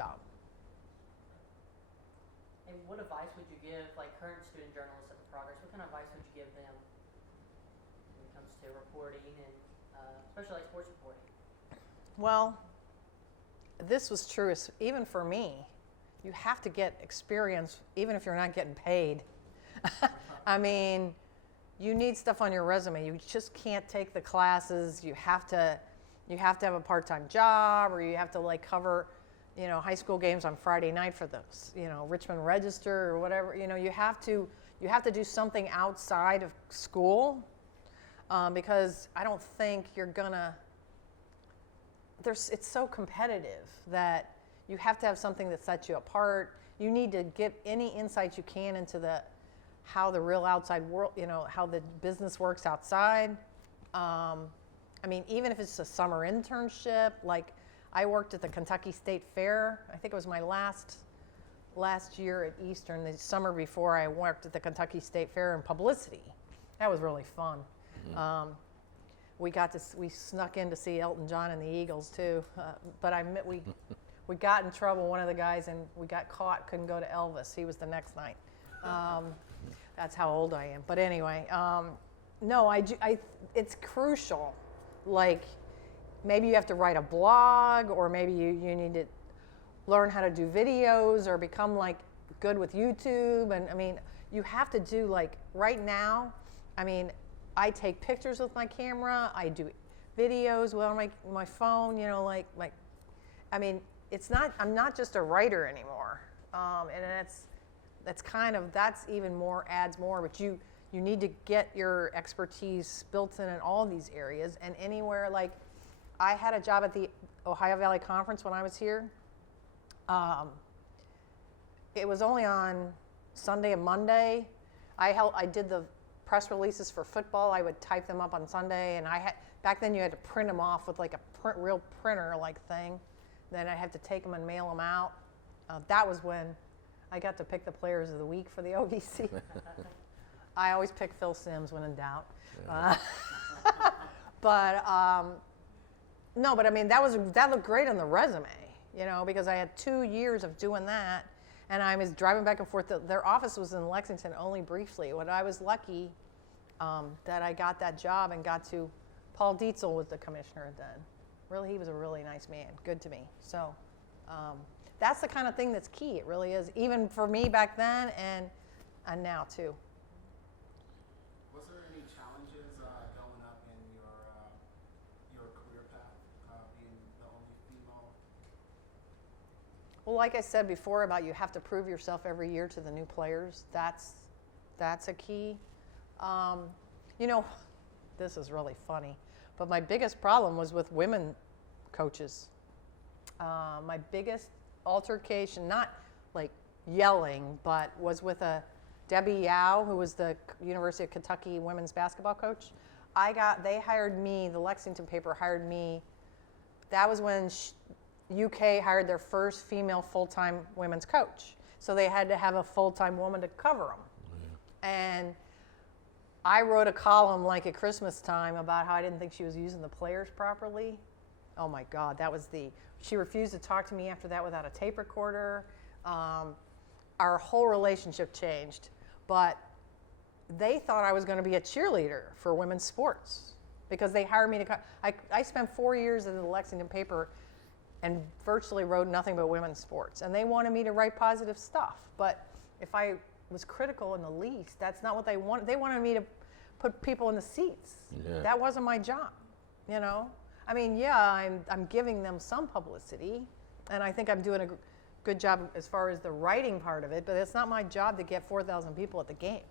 job. And what advice would you give, like current student journalists at the Progress, what kind of advice would you give them when it comes to reporting and especially like sports reporting? Well, this was true even for me. You have to get experience even if you're not getting paid. I mean, you need stuff on your resume. You just can't take the classes. You have to have a part-time job, or you have to like cover, high school games on Friday night for the, Richmond Register or whatever. You have to do something outside of school because I don't think you're gonna. It's so competitive that you have to have something that sets you apart. You need to get any insights you can into how the real outside world, how the business works outside. I mean, even if it's a summer internship, like I worked at the Kentucky State Fair. I think it was my last year at Eastern. The summer before, I worked at the Kentucky State Fair in publicity. That was really fun. Mm-hmm. We snuck in to see Elton John and the Eagles too, but we got in trouble. One of the guys, and we got caught. Couldn't go to Elvis. He was the next night. That's how old I am. But anyway, no, it's crucial. Like maybe you have to write a blog, or maybe you need to learn how to do videos or become like good with YouTube. And I mean, you have to do like right now. I mean, I take pictures with my camera. I do videos with my phone. I mean, I'm not just a writer anymore. And that's even more, adds more, but you need to get your expertise built in all these areas. And anywhere, like I had a job at the Ohio Valley Conference when I was here. It was only on Sunday and Monday. I did the press releases for football. I would type them up on Sunday, and back then you had to print them off with like a real printer like thing. Then I had to take them and mail them out. That was when I got to pick the players of the week for the OVC. I always pick Phil Simms when in doubt. Yeah. But I mean, that looked great on the resume, because I had 2 years of doing that, and I was driving back and forth. Their office was in Lexington only briefly. When I was lucky that I got that job and got to, Paul Dietzel was the commissioner then. Really, he was a really nice man, good to me. So that's the kind of thing that's key. It really is, even for me back then and now too. Was there any challenges going up in your career path, being the only female? Well, like I said before about you have to prove yourself every year to the new players. That's a key. This is really funny, but my biggest problem was with women coaches. My biggest altercation, not like yelling, but was with a Debbie Yao, who was the University of Kentucky women's basketball coach. They hired me, the Lexington paper hired me. That was when UK hired their first female full-time women's coach. So they had to have a full-time woman to cover them. Yeah. And I wrote a column like at Christmas time about how I didn't think she was using the players properly. Oh my God, she refused to talk to me after that without a tape recorder. Our whole relationship changed, but they thought I was going to be a cheerleader for women's sports because they hired me to I spent 4 years in the Lexington paper and virtually wrote nothing but women's sports, and they wanted me to write positive stuff. But if I was critical in the least, that's not what they wanted. They wanted me to put people in the seats. Yeah. That wasn't my job, I mean, yeah, I'm giving them some publicity, and I think I'm doing a good job as far as the writing part of it, but it's not my job to get 4,000 people at the game.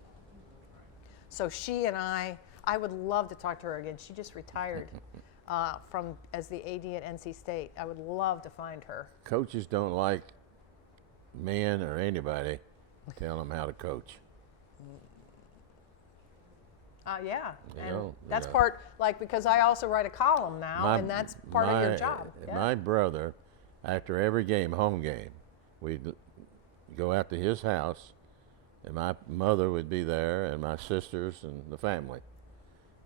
So she and I would love to talk to her again. She just retired as the AD at NC State. I would love to find her. Coaches don't like men or anybody telling them how to coach. Yeah, that's part, because I also write a column now, and that's part of your job. Yeah. My brother, after every game, home game, we'd go out to his house, and my mother would be there, and my sisters and the family.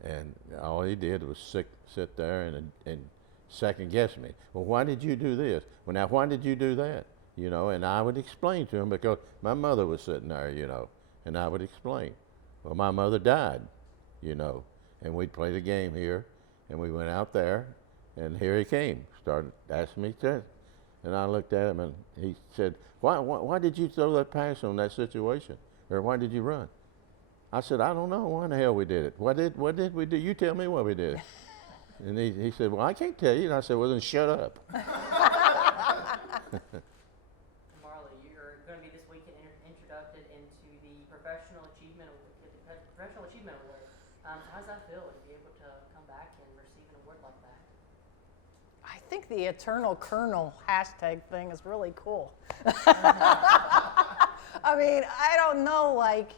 And all he did was sit there and second guess me. Well, why did you do this? Well, now, why did you do that? you know, and I would explain to him because my mother was sitting there, you know, and I would explain. Well, my mother died, you know, and we'd play the game here, and we went out there, and here he came, started asking me to, and I looked at him, and he said, why did you throw that pass on that situation, or why did you run? I said, I don't know. Why in the hell we did it? What did we do? You tell me what we did. And he said, well, I can't tell you. And I said, well, then shut up. Marla, you're going to be this weekend introduced into the Professional Achievement Award. How does that feel to be able to come back and receive an award like that? I think the Eternal Colonel hashtag thing is really cool. I mean, I don't know, like,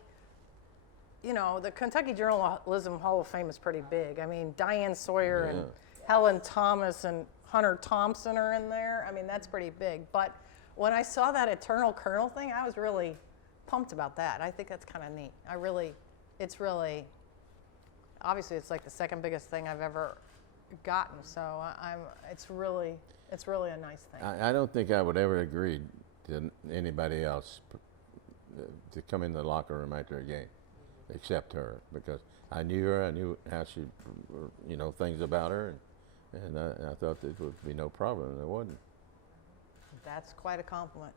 you know, the Kentucky Journalism Hall of Fame is pretty big. I mean, Diane Sawyer and Helen Thomas and Hunter Thompson are in there. I mean, that's pretty big. But when I saw that Eternal Colonel thing, I was really pumped about that. I think that's kind of neat. It's really, obviously it's like the second biggest thing I've ever gotten. So it's really a nice thing. I don't think I would ever agree to anybody else to come in the locker room after a game, except her, because I knew her. I knew how she, you know, things about her, and I thought there would be no problem, and there wasn't. That's quite a compliment.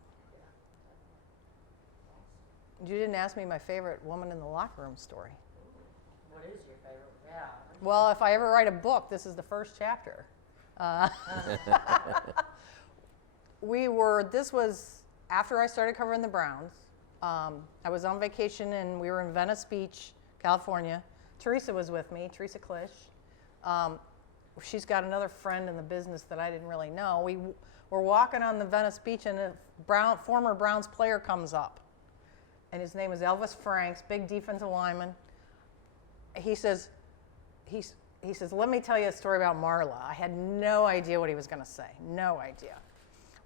You didn't ask me my favorite woman in the locker room story. What is your favorite? Yeah. Well, if I ever write a book, this is the first chapter. This was after I started covering the Browns. I was on vacation and we were in Venice Beach, California. Teresa was with me, Teresa Klisch. She's got another friend in the business that I didn't really know. We were walking on the Venice Beach and a former Browns player comes up. And his name is Elvis Franks, big defensive lineman. He says, let me tell you a story about Marla. I had no idea what he was going to say, no idea.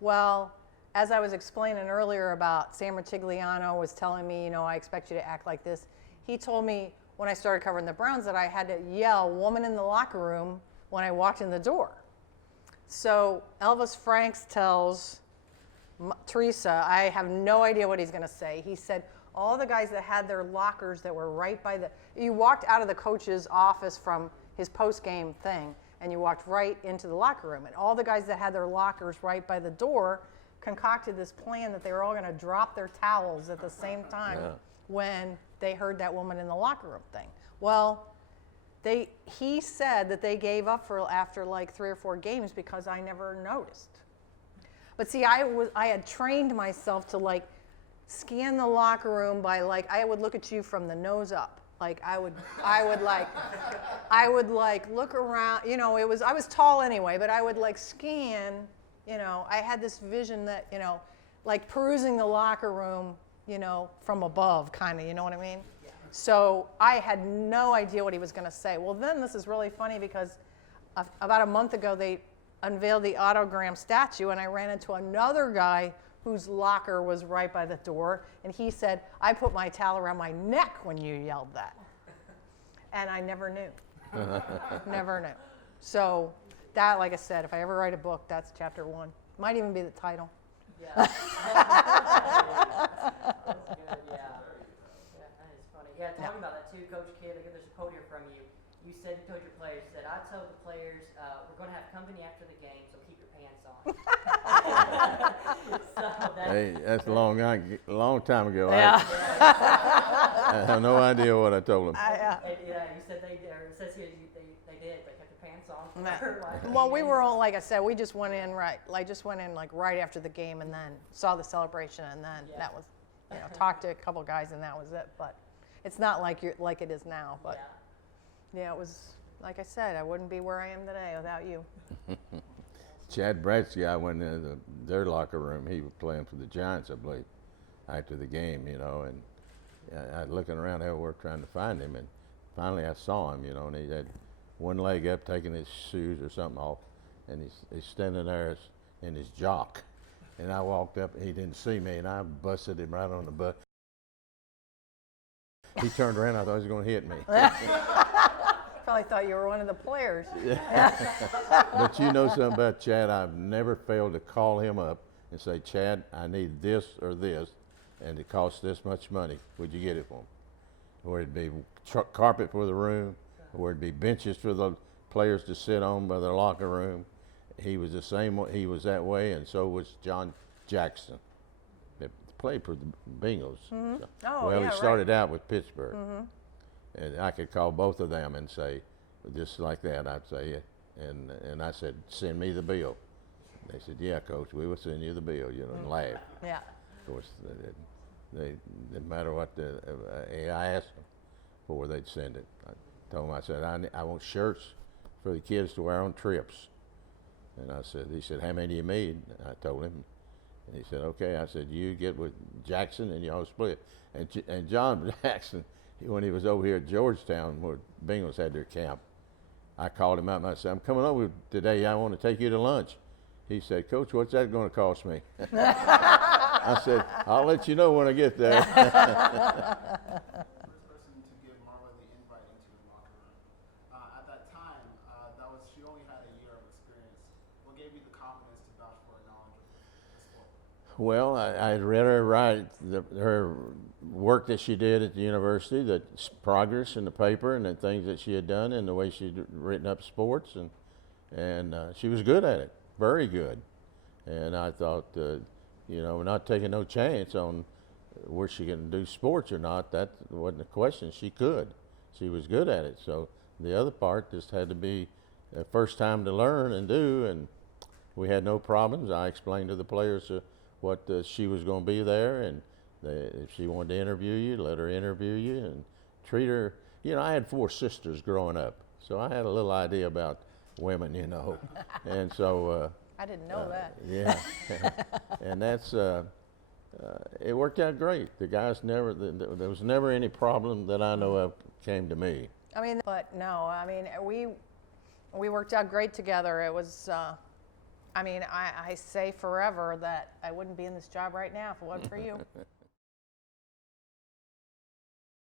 Well, as I was explaining earlier about Sam Rutigliano was telling me, you know, I expect you to act like this. He told me when I started covering the Browns that I had to yell, woman in the locker room, when I walked in the door. So Elvis Franks tells Teresa, I have no idea what he's going to say. He said, all the guys that had their lockers that were right by you walked out of the coach's office from his post-game thing, and you walked right into the locker room. And all the guys that had their lockers right by the door concocted this plan that they were all going to drop their towels at the same time when they heard that woman in the locker room thing. Well, he said that they gave up after like 3 or 4 games because I never noticed. But see, I had trained myself to like scan the locker room by like, I would look at you from the nose up. Like I would look around, you know, I was tall anyway, but I would like scan, you know, I had this vision that, you know, like perusing the locker room, you know, from above kind of, you know what I mean? Yeah. So I had no idea what he was going to say. Well, then this is really funny because about a month ago they unveiled the autogram statue and I ran into another guy whose locker was right by the door, and he said, I put my towel around my neck when you yelled that. And I never knew. Never knew. So that, like I said, if I ever write a book, that's chapter 1. Might even be the title. Yeah. That's good, yeah. Yeah, that is funny. Yeah, talking about that too, Coach Kidd, I think there's a quote here from you. You said, you told your players, you said, I told the players, we're going to have company after the game, so keep your pants on. Hey, that's a long time ago. Yeah. I have no idea what I told them. Yeah, you said they did, or it says here they did, they kept their pants on. Well, we were all, like I said, we just went in right after the game and then saw the celebration and then that was, you know, talked to a couple guys and that was it. But it's not like it is now. But yeah, it was, like I said, I wouldn't be where I am today without you. Chad Bradsky, I went into their locker room. He was playing for the Giants, I believe, after the game, you know, and I was looking around everywhere trying to find him, and finally I saw him, you know, and he had one leg up, taking his shoes or something off, and he's standing there in his jock, and I walked up, and he didn't see me, and I busted him right on the butt. He turned around, I thought he was going to hit me. Probably thought you were one of the players. But you know something about Chad, I've never failed to call him up and say, Chad, I need this or this, and it costs this much money. Would you get it for me? Or it'd be carpet for the room, or it'd be benches for the players to sit on by their locker room. He was the same way. He was that way, and so was John Jackson. That played for the Bengals. Mm-hmm. So, Oh, well, yeah, he started right. out with Pittsburgh, Mm-hmm. and I could call both of them and say, just like that, I'd say, and I said, send me the bill. They said, yeah, Coach, we will send you the bill, and laugh. Yeah. Of course, they didn't matter what I asked them before they'd send it. I told them, I said, I want shirts for the kids to wear on trips. And he said, how many you need? I told him. And he said, okay. I said, you get with Jackson and y'all split. And John Jackson, when he was over here at Georgetown, where Bengals had their camp, I called him out and I said, I'm coming over today. I want to take you to lunch. He said, Coach, what's that going to cost me? I said, I'll let you know when I get there. First person to give Marla the invite into the locker room. At that time, she only had a year of experience. What gave you the confidence to vouch for her knowledge of the sport? Well, I had read her write her work that she did at the university, the progress in the paper and the things that she had done and the way she'd written up sports, and she was good at it, very good. And I thought, we're not taking no chance on where she can do sports or not. That wasn't a question. She could. She was good at it. So the other part just had to be the first time to learn and do, and we had no problems. I explained to the players what she was going to be there, and if she wanted to interview you, let her interview you and treat her. I had 4 sisters growing up, so I had a little idea about women, and so. I didn't know that. Yeah, and that's it worked out great. The guys there was never any problem that I know of came to me. I mean, but no, I mean, we worked out great together. It was, I say forever that I wouldn't be in this job right now if it wasn't for you.